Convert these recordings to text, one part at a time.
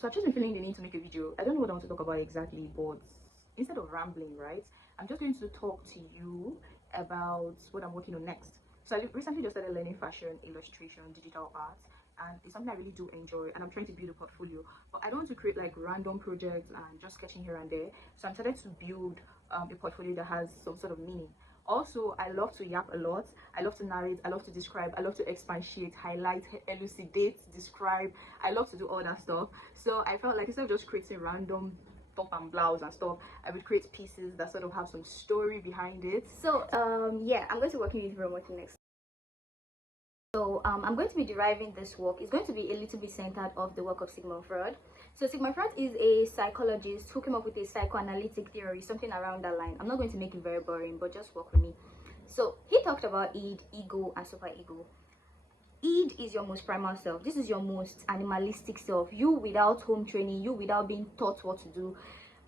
So I've just been feeling the need to make a video. I don't know what I want to talk about exactly, but instead of rambling, right, I'm just going to talk to you about what I'm working on next. So I recently just started learning fashion, illustration, digital art, and it's something I really do enjoy, and I'm trying to build a portfolio. But I don't want to create like random projects and just sketching here and there. So I'm started to build a portfolio that has some sort of meaning. Also, I love to yap a lot. I love to narrate. I love to describe. I love to expatiate, highlight, elucidate, describe. I love to do all that stuff. So I felt like instead of just creating random top and blouse and stuff, I would create pieces that sort of have some story behind it. So yeah, I'm going to be working with Romoki next. So I'm going to be deriving this work. It's going to be a little bit centered off the work of Sigmund Freud. So Sigmund Freud is a psychologist who came up with a psychoanalytic theory, something around that line. I'm not going to make it very boring, but just work with me. So he talked about id, ego, and superego. Id is your most primal self. This is your most animalistic self. You without home training, you without being taught what to do.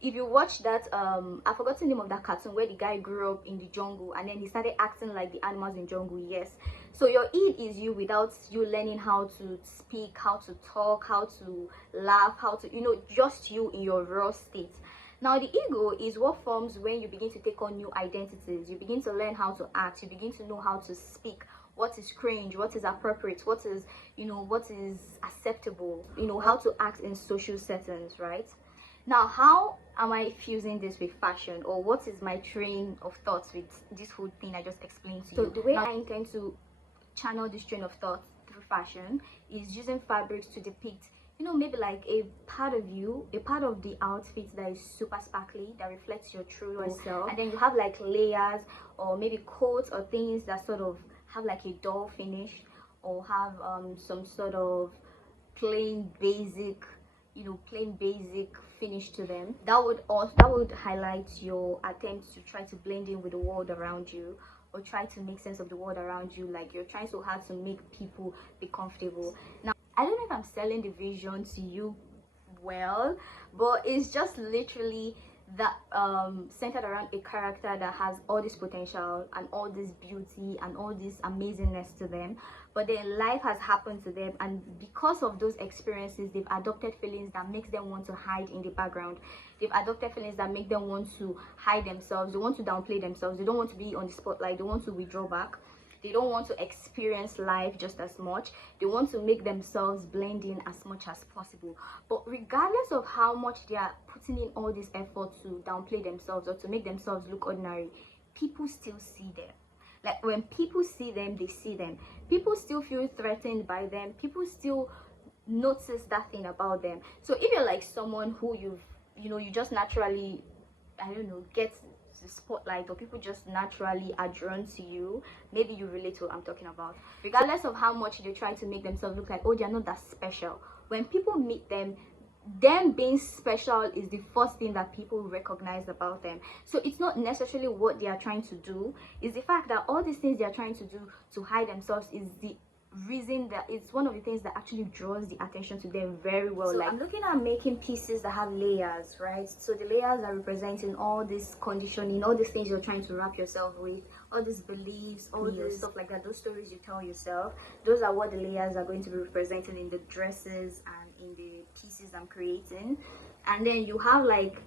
If you watch that, I forgot the name of that cartoon where the guy grew up in the jungle and then he started acting like the animals in jungle. Yes, so your id is you without you learning how to speak, how to talk, how to laugh, how to, just you in your raw state. Now the ego is what forms when you begin to take on new identities. You begin to learn how to act, you begin to know how to speak, what is cringe, what is appropriate, what is, what is acceptable, how to act in social settings, right? Now, how am I fusing this with fashion, or what is my train of thoughts with this whole thing I just explained to you? So the way I intend to channel this train of thought through fashion is using fabrics to depict, maybe like a part of you, a part of the outfit that is super sparkly, that reflects your true self, and then you have like layers or maybe coats or things that sort of have like a dull finish, or have some sort of plain basic finish to them. That would highlight your attempts to try to blend in with the world around you, or try to make sense of the world around you, like you're trying so hard to make people be comfortable. Now, I don't know if I'm selling the vision to you well, but it's just literally that centered around a character that has all this potential and all this beauty and all this amazingness to them, but then life has happened to them, and because of those experiences they've adopted feelings that makes them want to hide in the background. They've adopted feelings that make them want to hide themselves. They want to downplay themselves. They don't want to be on the spotlight. They want to withdraw back. They don't want to experience life just as much. They want to make themselves blend in as much as possible. But regardless of how much they are putting in all this effort to downplay themselves or to make themselves look ordinary, people still see them. Like when people see them, they see them. People still feel threatened by them. People still notice that thing about them. So if you're like someone who you just naturally, I don't know, get the spotlight, or people just naturally are drawn to you, maybe you relate to what I'm talking about. Regardless of how much they try to make themselves look like, oh, they're not that special, when people meet them being special is the first thing that people recognize about them. So it's not necessarily what they are trying to do, it's the fact that all these things they are trying to do to hide themselves is the reason that it's one of the things that actually draws the attention to them very well. So like, I'm looking at making pieces that have layers, right? So the layers are representing all this conditioning, all these things you're trying to wrap yourself with, all these beliefs, all this stuff like that, those stories you tell yourself. Those are what the layers are going to be representing in the dresses and in the pieces I'm creating. And then you have like,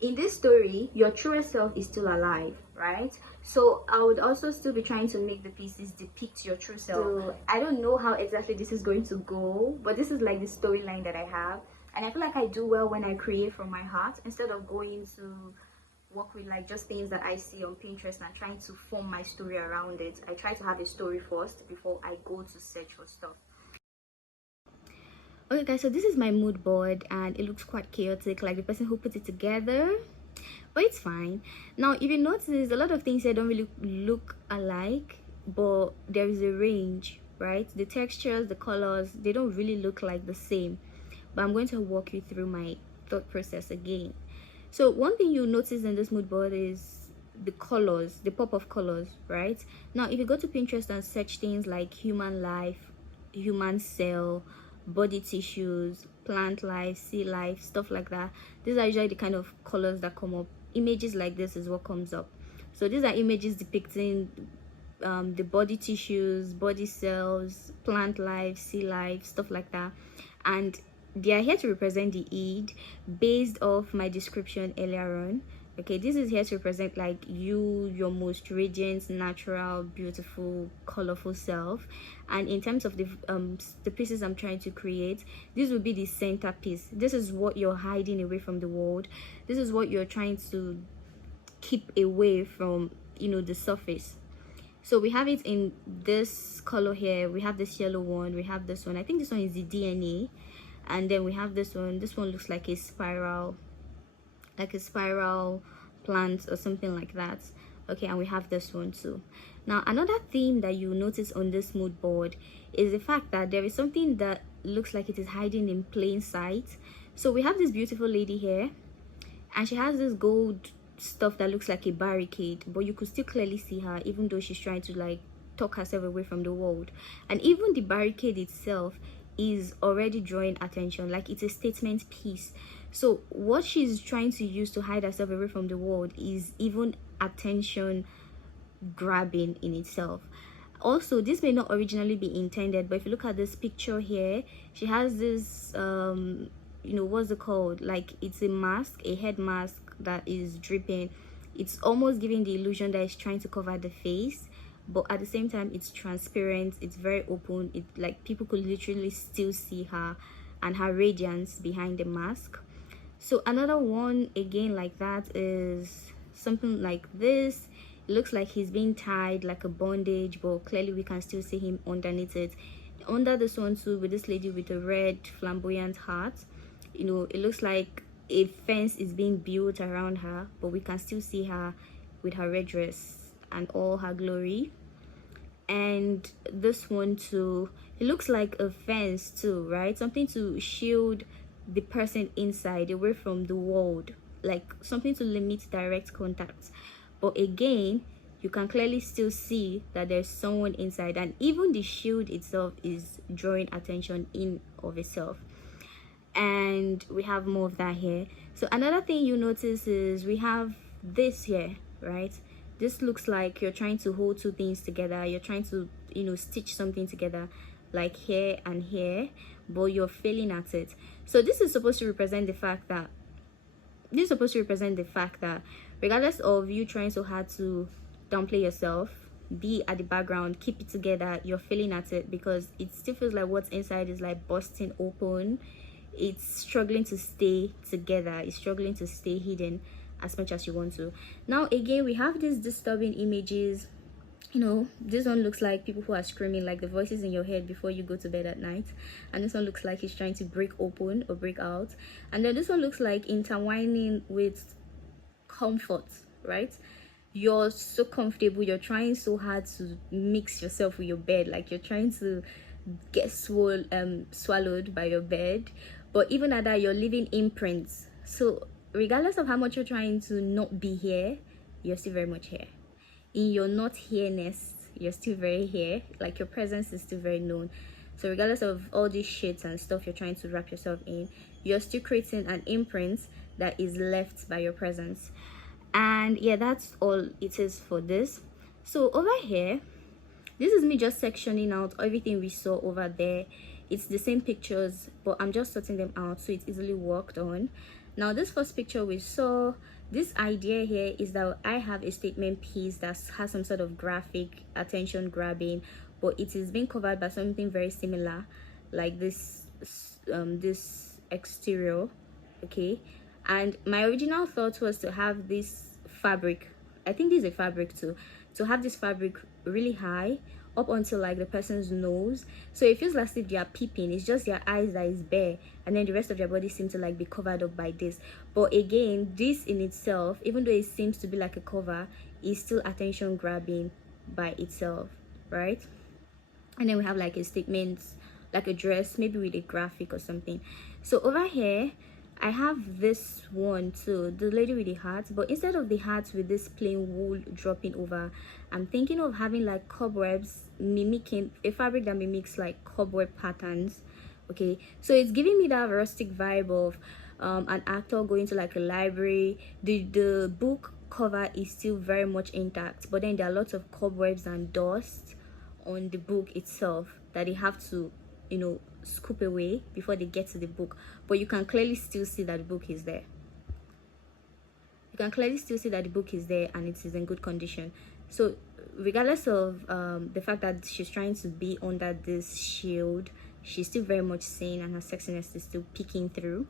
in this story, your truest self is still alive, right? So I would also still be trying to make the pieces depict your true self. So I don't know how exactly this is going to go, but this is like the storyline that I have, and I feel like I do well when I create from my heart instead of going to work with like just things that I see on Pinterest and trying to form my story around it. I try to have a story first before I go to search for stuff. Okay guys, so this is my mood board and it looks quite chaotic, like the person who put it together, but it's fine. Now if you notice, a lot of things here don't really look alike, but there is a range, right? The textures, the colors, they don't really look like the same, but I'm going to walk you through my thought process again. So one thing you'll notice in this mood board is the colors, the pop of colors, right? Now if you go to Pinterest and search things like human life, human cell, body tissues, plant life, sea life, stuff like that, these are usually the kind of colors that come up. Images like this is what comes up. So these are images depicting the body tissues, body cells, plant life, sea life, stuff like that. And they are here to represent the Eid based off my description earlier on. Okay, this is here to represent like your most radiant, natural, beautiful, colorful self. And in terms of the pieces I'm trying to create, this will be the centerpiece. This is what you're hiding away from the world. This is what you're trying to keep away from, you know, the surface. So we have it in this color here. We have this yellow one, we have this one. I think this one is the DNA. And then we have this one. This one looks like a spiral, plant or something like that. Okay, and we have this one too. Now another theme that you notice on this mood board is the fact that there is something that looks like it is hiding in plain sight. So we have this beautiful lady here, and she has this gold stuff that looks like a barricade, but you could still clearly see her even though she's trying to like tuck herself away from the world. And even the barricade itself is already drawing attention, like it's a statement piece. So what she's trying to use to hide herself away from the world is even attention grabbing in itself. Also, this may not originally be intended, but if you look at this picture here, she has this you know, what's it called, like it's a mask, a head mask that is dripping. It's almost giving the illusion that it's trying to cover the face, but at the same time it's transparent, it's very open. It like people could literally still see her and her radiance behind the mask. So another one again like that is something like this. It looks like he's being tied like a bondage, but clearly we can still see him underneath it. Under this one too, with this lady with a red flamboyant heart, you know, it looks like a fence is being built around her, but we can still see her with her red dress and all her glory. And this one too, it looks like a fence too, right? Something to shield the person inside away from the world, like something to limit direct contact. But again, you can clearly still see that there's someone inside, and even the shield itself is drawing attention in of itself. And we have more of that here. So another thing you notice is we have this here, right? This looks like you're trying to hold two things together. You're trying to, you know, stitch something together, like here and here, but you're failing at it. So this is supposed to represent the fact that regardless of you trying so hard to downplay yourself, be at the background, keep it together, you're failing at it, because it still feels like what's inside is like busting open. It's struggling to stay together, it's struggling to stay hidden as much as you want to. Now again, we have these disturbing images. You know, this one looks like people who are screaming, like the voices in your head before you go to bed at night. And this one looks like he's trying to break open or break out. And then this one looks like intertwining with comfort, right? You're so comfortable, you're trying so hard to mix yourself with your bed, like you're trying to get swallowed by your bed. But even at that, you're leaving imprints. So regardless of how much you're trying to not be here, you're still very much here. In your not here-ness, you're still very here, like your presence is still very known. So regardless of all these shits and stuff you're trying to wrap yourself in, you're still creating an imprint that is left by your presence. And yeah, that's all it is for this. So over here, this is me just sectioning out everything we saw over there. It's the same pictures, but I'm just sorting them out so it's easily worked on. Now this first picture we saw, this idea here is that I have a statement piece that has some sort of graphic attention grabbing, but it is being covered by something very similar, like this this exterior. Okay, and my original thought was to have this fabric, I think this is a fabric too, to have this fabric really high up until like the person's nose, so it feels like if they are peeping, it's just their eyes that is bare, and then the rest of their body seems to like be covered up by this. But again, this in itself, even though it seems to be like a cover, is still attention grabbing by itself, right? And then we have like a statement, like a dress, maybe with a graphic or something. So over here I have this one too, the lady with the heart, but instead of the heart with this plain wool dropping over, I'm thinking of having like cobwebs, mimicking a fabric that mimics like cobweb patterns. Okay, so it's giving me that rustic vibe of an actor going to like a library. The book cover is still very much intact, but then there are lots of cobwebs and dust on the book itself that they have to, you know, scoop away before they get to the book, but you can clearly still see that the book is there. You can clearly still see that the book is there and it is in good condition. So regardless of the fact that she's trying to be under this shield, she's still very much sane and her sexiness is still peeking through.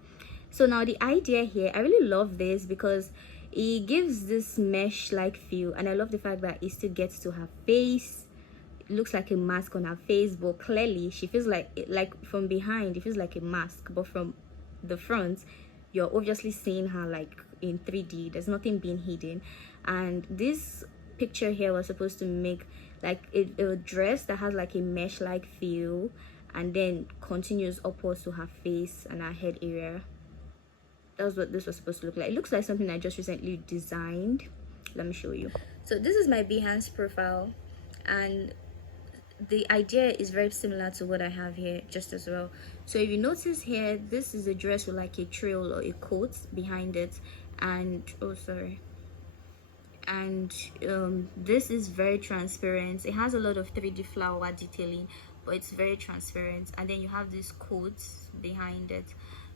So now the idea here, I really love this because it gives this mesh like feel, and I love the fact that it still gets to her face. It looks like a mask on her face, but clearly she feels like from behind it feels like a mask, but from the front you're obviously seeing her like in 3D. There's nothing being hidden. And this picture here was supposed to make like a dress that has like a mesh like feel and then continues upwards to her face and her head area. That's what this was supposed to look like. It looks like something I just recently designed. Let me show you. So this is my Behance profile, and the idea is very similar to what I have here just as well. So if you notice here, this is a dress with like a trail or a coat behind it, and oh sorry, and this is very transparent. It has a lot of 3D flower detailing, but it's very transparent, and then you have these coats behind it.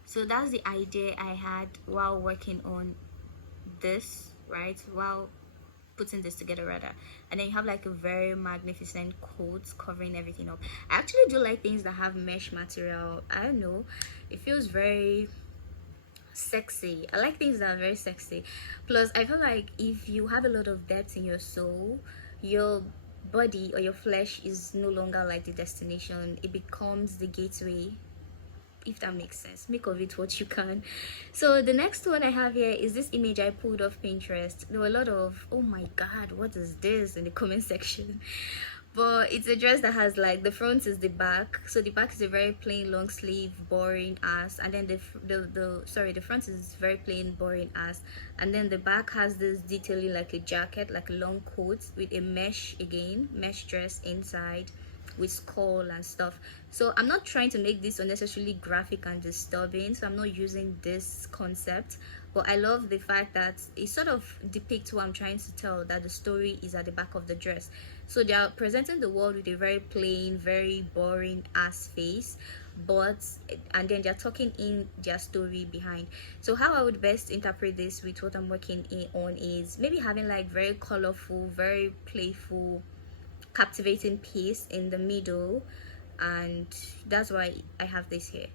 So that's the idea I had while working on this, right, while putting this together rather. And then you have like a very magnificent coat covering everything up. I actually do like things that have mesh material. I don't know, it feels very sexy. I like things that are very sexy. Plus I feel like if you have a lot of depth in your soul, your body or your flesh is no longer like the destination, it becomes the gateway, if that makes sense. Make of it what you can. So the next one I have here is this image I pulled off Pinterest. There were a lot of oh my god, what is this in the comment section, but it's a dress that has like the front is the back. So the back is a very plain long sleeve boring ass, and then the front is very plain boring ass, and then the back has this detailing like a jacket, like a long coat with a mesh dress inside with skull and stuff. So I'm not trying to make this unnecessarily graphic and disturbing, so I'm not using this concept, but I love the fact that it sort of depicts what I'm trying to tell, that the story is at the back of the dress. So they are presenting the world with a very plain, very boring ass face, and then they're talking in their story behind. So how I would best interpret this with what I'm working on is maybe having like very colorful, very playful, captivating piece in the middle, and that's why I have this here.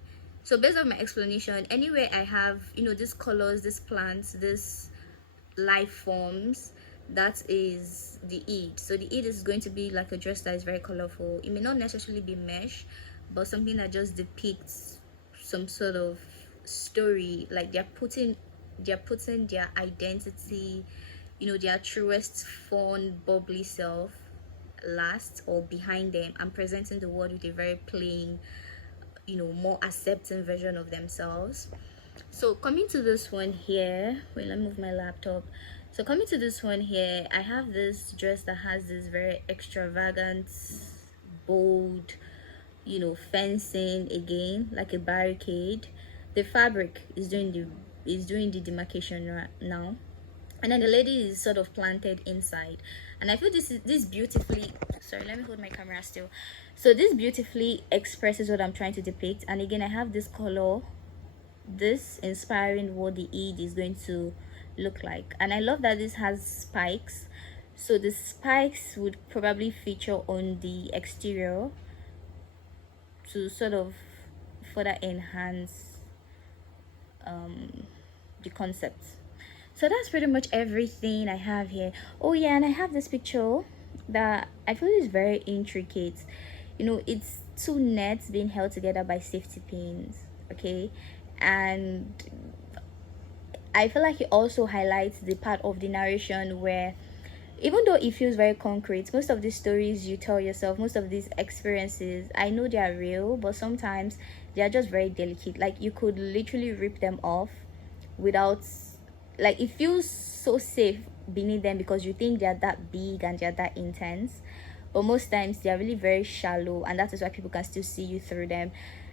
So based on my explanation, anyway, I have, you know, these colors, these plants, these life forms, that is the Eid. So the Eid is going to be like a dress that is very colorful. It may not necessarily be mesh, but something that just depicts some sort of story, like they're putting their identity, you know, their truest fun bubbly self last or behind them, and presenting the world with a very plain, you know, more accepting version of themselves. So coming to this one here, wait, let me move my laptop. So coming to this one here, I have this dress that has this very extravagant, bold, you know, fencing again, like a barricade. The fabric is doing the demarcation right now, and then the lady is sort of planted inside. And I feel this beautifully, sorry, let me hold my camera still. So this beautifully expresses what I'm trying to depict. And again, I have this color, this inspiring what the Eid is going to look like. And I love that this has spikes, so the spikes would probably feature on the exterior to sort of further enhance the concept. So that's pretty much everything I have here. Oh yeah, and I have this picture that I feel is very intricate. You know, it's two nets being held together by safety pins, okay? And I feel like it also highlights the part of the narration where, even though it feels very concrete, most of these stories you tell yourself, most of these experiences, I know they are real, but sometimes they are just very delicate. Like you could literally rip them off without, like, it feels so safe beneath them because you think they're that big and they're that intense, but most times they're really very shallow, and that is why people can still see you through them.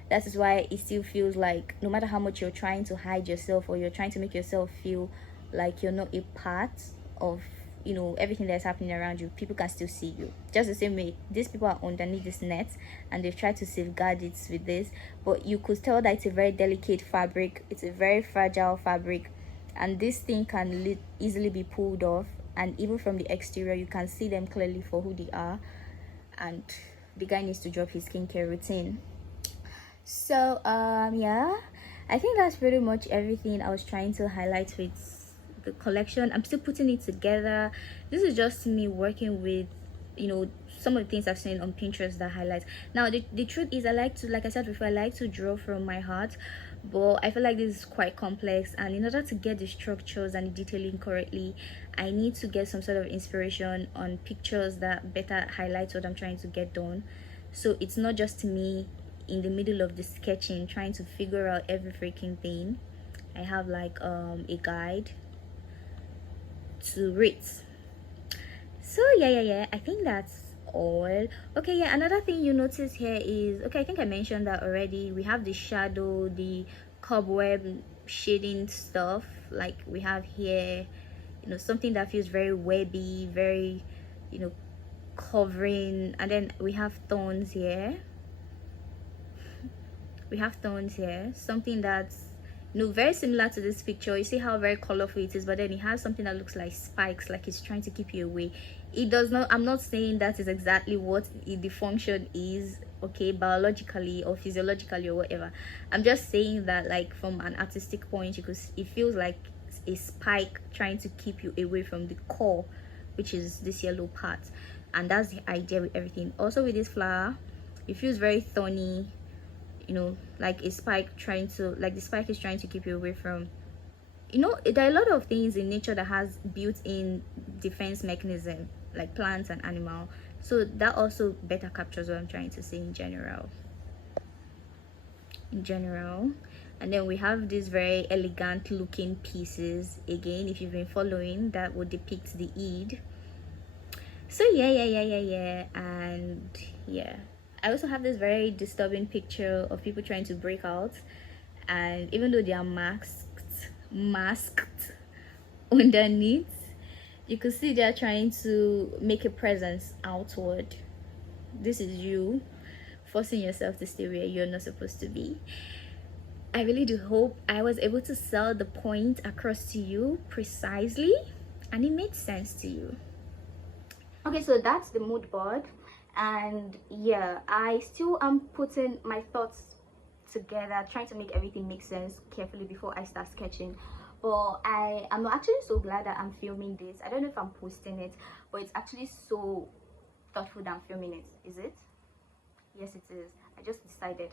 That is why it still feels like no matter how much you're trying to hide yourself or you're trying to make yourself feel like you're not a part of you know, everything that's happening around you, people can still see you. Just the same way these people are underneath this net and they've tried to safeguard it with this, but you could tell that it's a very delicate fabric, it's a very fragile fabric, and this thing can easily be pulled off, and even from the exterior you can see them clearly for who they are. And the guy needs to drop his skincare routine. So yeah, I think that's pretty much everything I was trying to highlight with the collection. I'm still putting it together. This is just me working with, you know, some of the things I've seen on Pinterest that highlights. Now the truth is, I like to, like I said before, I like to draw from my heart, but I feel like this is quite complex, and in order to get the structures and the detailing correctly, I need to get some sort of inspiration on pictures that better highlights what I'm trying to get done. So it's not just me in the middle of the sketching trying to figure out every freaking thing. I have like a guide to read. So yeah, I think that's all. Okay, yeah, another thing you notice here is, okay, I think I mentioned that already, we have the shadow, the cobweb shading stuff, like we have here, you know, something that feels very webby, very, you know, covering. And then we have thorns here, something that's, you know, very similar to this picture. You see how very colorful it is, but then it has something that looks like spikes, like it's trying to keep you away. It does not, I'm not saying that is exactly what the function is, okay, biologically or physiologically or whatever. I'm just saying that, like, from an artistic point, because it feels like a spike trying to keep you away from the core, which is this yellow part. And that's the idea with everything. Also with this flower, it feels very thorny, you know, like a spike trying to, like the spike is trying to keep you away from, you know, there are a lot of things in nature that has built-in defense mechanism, like plants and animal. So that also better captures what I'm trying to say in general. And then we have these very elegant looking pieces. Again, if you've been following, that would depict the Eid. So yeah, and yeah, I also have this very disturbing picture of people trying to break out, and even though they are masked underneath, you can see they're trying to make a presence outward. This is you forcing yourself to stay where you're not supposed to be. I really do hope I was able to sell the point across to you precisely and it made sense to you. Okay, so that's the mood board, and yeah, I still am putting my thoughts together, trying to make everything make sense carefully before I start sketching. But I'm actually so glad that I'm filming this. I don't know if I'm posting it, but it's actually so thoughtful that I'm filming it. Is it? Yes, it is. I just decided.